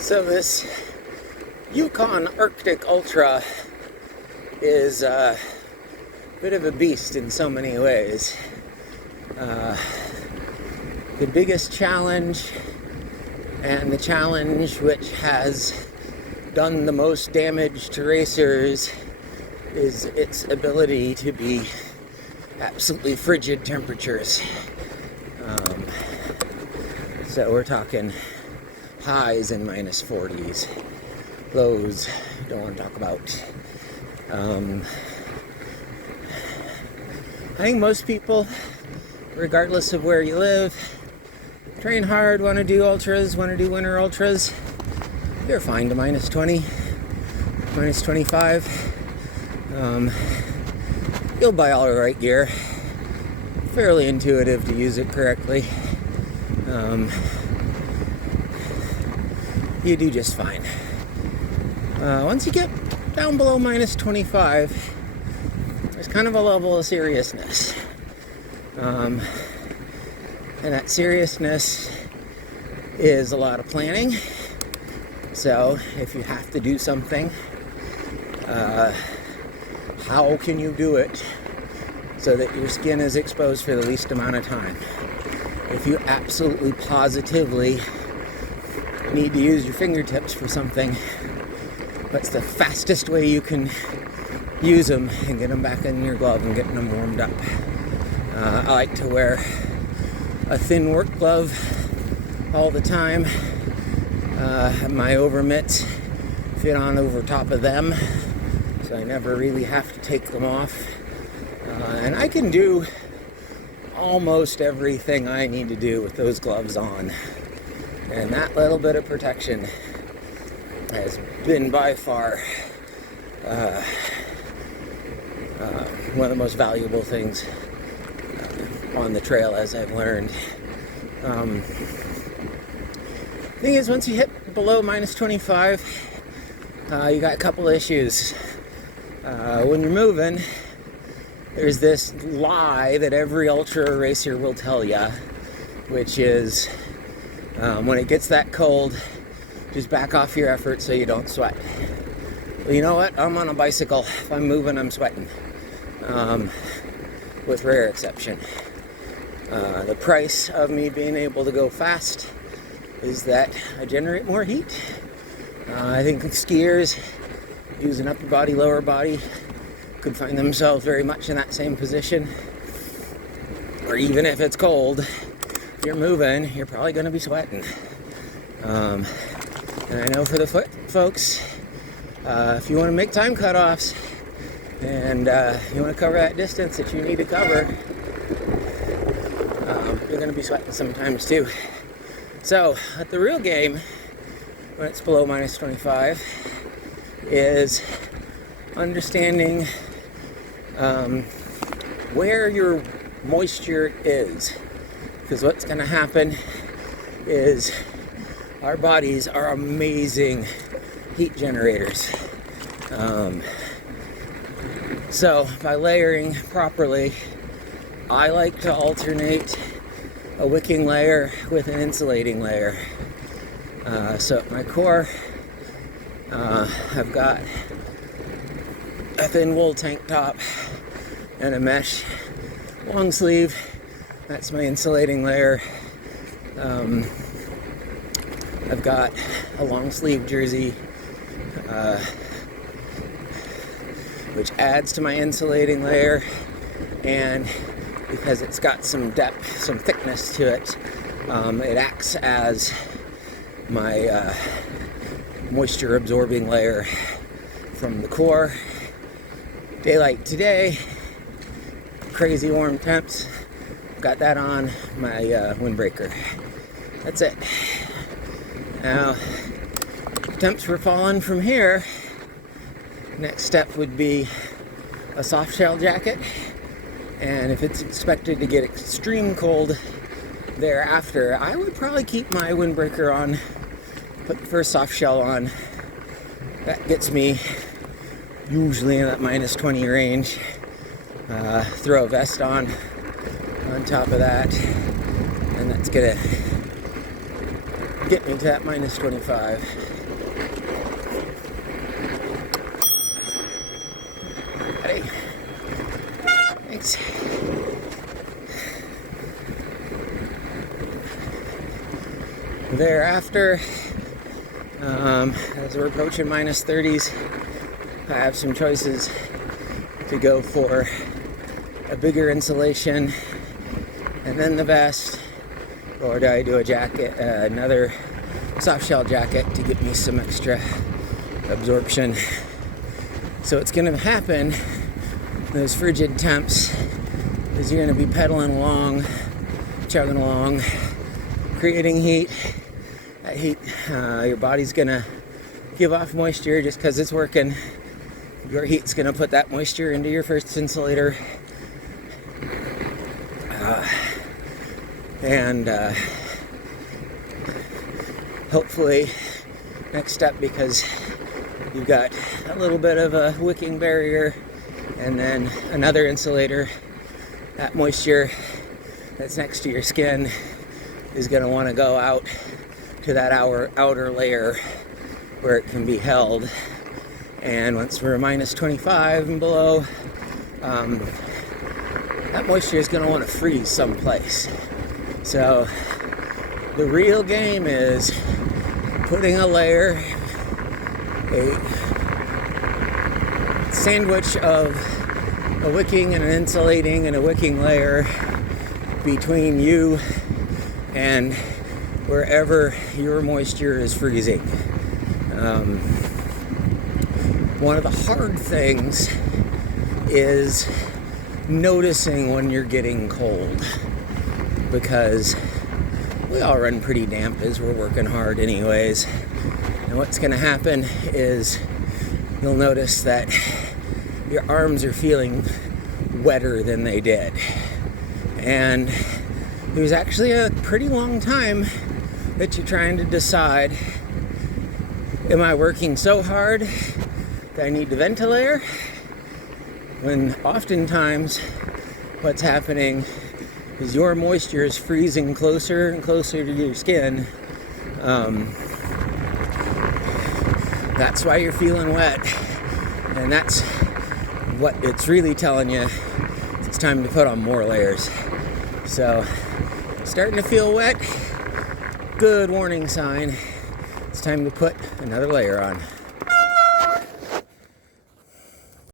So this Yukon Arctic Ultra is a bit of a beast in so many ways. The biggest challenge, and the challenge which has done the most damage to racers, is its ability to be absolutely frigid temperatures. So we're talking highs in minus 40s, lows don't want to talk about. I think most people, regardless of where you live, train hard, want to do ultras, want to do winter ultras, you're fine to minus 20, minus 25. You'll buy all the right gear. Fairly intuitive to use it correctly. You do just fine. Once you get down below minus 25, there's kind of a level of seriousness. And that seriousness is a lot of planning. So if you have to do something, how can you do it so that your skin is exposed for the least amount of time? If you absolutely positively need to use your fingertips for something, what's the fastest way you can use them and get them back in your glove and getting them warmed up? I like to wear a thin work glove all the time. My over mitts fit on over top of them, so I never really have to take them off. And I can do almost everything I need to do with those gloves on. And that little bit of protection has been by far one of the most valuable things on the trail, as I've learned. Thing is, once you hit below minus 25, you got a couple issues. When you're moving, there's this lie that every ultra racer will tell you, which is when it gets that cold, just back off your effort so you don't sweat. Well, you know what? I'm on a bicycle. If I'm moving, I'm sweating. With rare exception. The price of me being able to go fast is that I generate more heat. I think skiers using upper body, lower body could find themselves very much in that same position. Or even if it's cold, if you're moving, you're probably going to be sweating. And I know for the foot folks, if you want to make time cutoffs and you want to cover that distance that you need to cover, you're going to be sweating sometimes too. So, at the real game, when it's below minus 25, is understanding where your moisture is. Because what's going to happen is our bodies are amazing heat generators. So by layering properly, I like to alternate a wicking layer with an insulating layer. So at my core, I've got a thin wool tank top and a mesh long sleeve. That's my insulating layer. I've got a long sleeve jersey, which adds to my insulating layer, and because it's got some depth, some thickness to it, it acts as my moisture absorbing layer from the core. Daylight today, crazy warm temps, got that on my windbreaker. That's it. Now, temps were falling from here. Next step would be a soft shell jacket, and if it's expected to get extreme cold thereafter, I would probably keep my windbreaker on, put the first soft shell on. That gets me usually in that minus 20 range. Throw a vest on top of that, and that's gonna get me to that minus 25. Thereafter, as we're approaching minus 30s, I have some choices to go for a bigger insulation and then the vest, or do I do a jacket, another soft shell jacket to give me some extra absorption. So what's going to happen, those frigid temps, is you're going to be pedaling along, chugging along, creating heat. That heat, your body's going to give off moisture just because it's working. Your heat's going to put that moisture into your first insulator. And hopefully, next step, because you've got a little bit of a wicking barrier and then another insulator, that moisture that's next to your skin is going to want to go out to that outer layer where it can be held. And once we're minus 25 and below, that moisture is going to want to freeze someplace. So the real game is putting a layer, a sandwich of a wicking and an insulating and a wicking layer between you and wherever your moisture is freezing. One of the hard things is noticing when you're getting cold, because we all run pretty damp as we're working hard anyways. And what's going to happen is you'll notice that your arms are feeling wetter than they did. And it was actually a pretty long time that you're trying to decide, am I working so hard that I need to ventilate? When oftentimes what's happening is your moisture is freezing closer and closer to your skin. That's why you're feeling wet. And that's what it's really telling you. It's time to put on more layers. So, starting to feel wet, good warning sign. It's time to put another layer on.